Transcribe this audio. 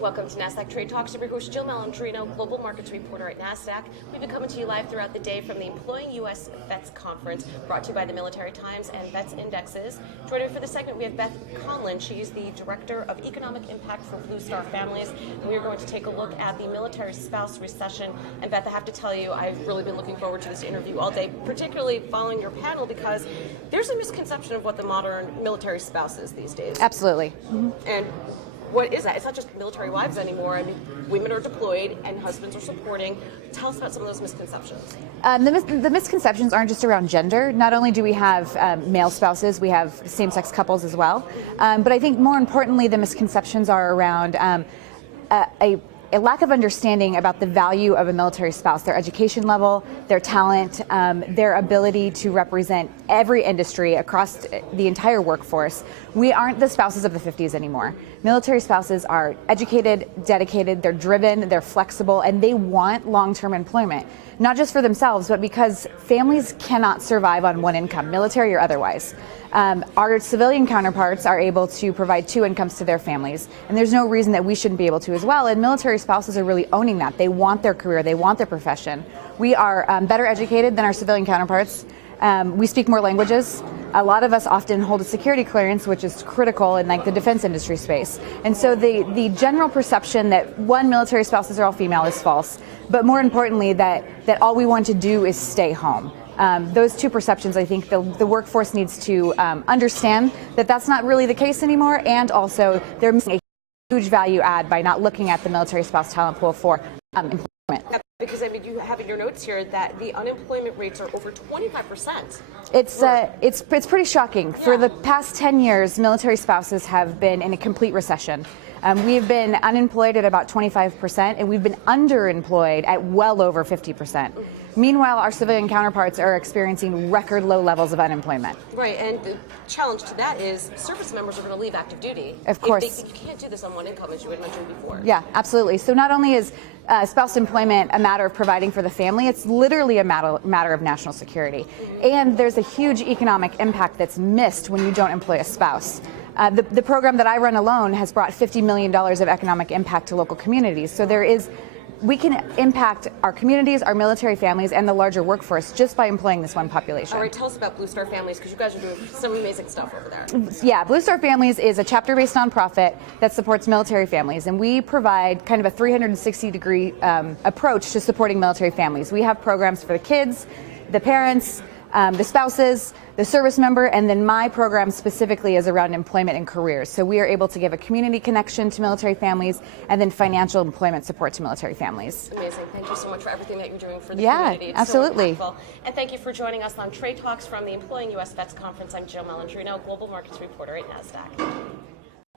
Welcome to Nasdaq Trade Talks. I'm your host, Jill Malandrino, global markets reporter at Nasdaq. We've been coming to you live throughout the day from the Employing U.S. Vets Conference, brought to you by the Military Times and Vets Indexes. Joining me for the segment, we have Beth Conlin. She is the Director of Economic Impact for Blue Star Families. And we are going to take a look at the military spouse recession. And Beth, I have to tell you, I've really been looking forward to this interview all day, particularly following your panel, because there's a misconception of what the modern military spouse is these days. Absolutely. Mm-hmm. And what is that? It's not just military wives anymore. I mean, women are deployed and husbands are supporting. Tell us about some of those misconceptions. The misconceptions aren't just around gender. Not only do we have male spouses, we have same-sex couples as well. But I think more importantly, the misconceptions are around a lack of understanding about the value of a military spouse, their education level, their talent, their ability to represent every industry across the entire workforce. We aren't the spouses of the 50s anymore. Military spouses are educated, dedicated, they're driven, they're flexible, and they want long-term employment. Not just for themselves, but because families cannot survive on one income, military or otherwise. Our civilian counterparts are able to provide two incomes to their families, and there's no reason that we shouldn't be able to as well. And military spouses are really owning that. They want their career, they want their profession. We are better educated than our civilian counterparts. We speak more languages. A lot of us often hold a security clearance, which is critical in like the defense industry space. And so the general perception that military spouses are all female is false. But more importantly, that all we want to do is stay home. Those two perceptions, I think the workforce needs to understand that that's not really the case anymore, and also they're missing a huge value add by not looking at the military spouse talent pool for employment. Because I mean, you have in your notes here that the unemployment rates are over 25%. It's pretty shocking. Yeah. For the past 10 years, military spouses have been in a complete recession. We've been unemployed at about 25%, and we've been underemployed at well over 50%. Meanwhile, our civilian counterparts are experiencing record low levels of unemployment. Right, and the challenge to that is service members are going to leave active duty. Of course. You can't do this on one income, as you had mentioned before. Yeah, absolutely. So not only is spouse employment a matter of providing for the family, it's literally a matter of national security. Mm-hmm. And there's a huge economic impact that's missed when you don't employ a spouse. The program that I run alone has brought $50 million of economic impact to local communities. So we can impact our communities, our military families, and the larger workforce just by employing this one population. All right, tell us about Blue Star Families, because you guys are doing some amazing stuff over there. Yeah, Blue Star Families is a chapter-based nonprofit that supports military families, and we provide kind of a 360-degree approach to supporting military families. We have programs for the kids, the parents, the spouses, the service member, and then my program specifically is around employment and careers. So we are able to give a community connection to military families and then financial employment support to military families. Amazing. Thank you so much for everything that you're doing for the community. It's absolutely. So impactful. And thank you for joining us on Trade Talks from the Employing U.S. Vets Conference. I'm Jill Malandrino, global markets reporter at Nasdaq.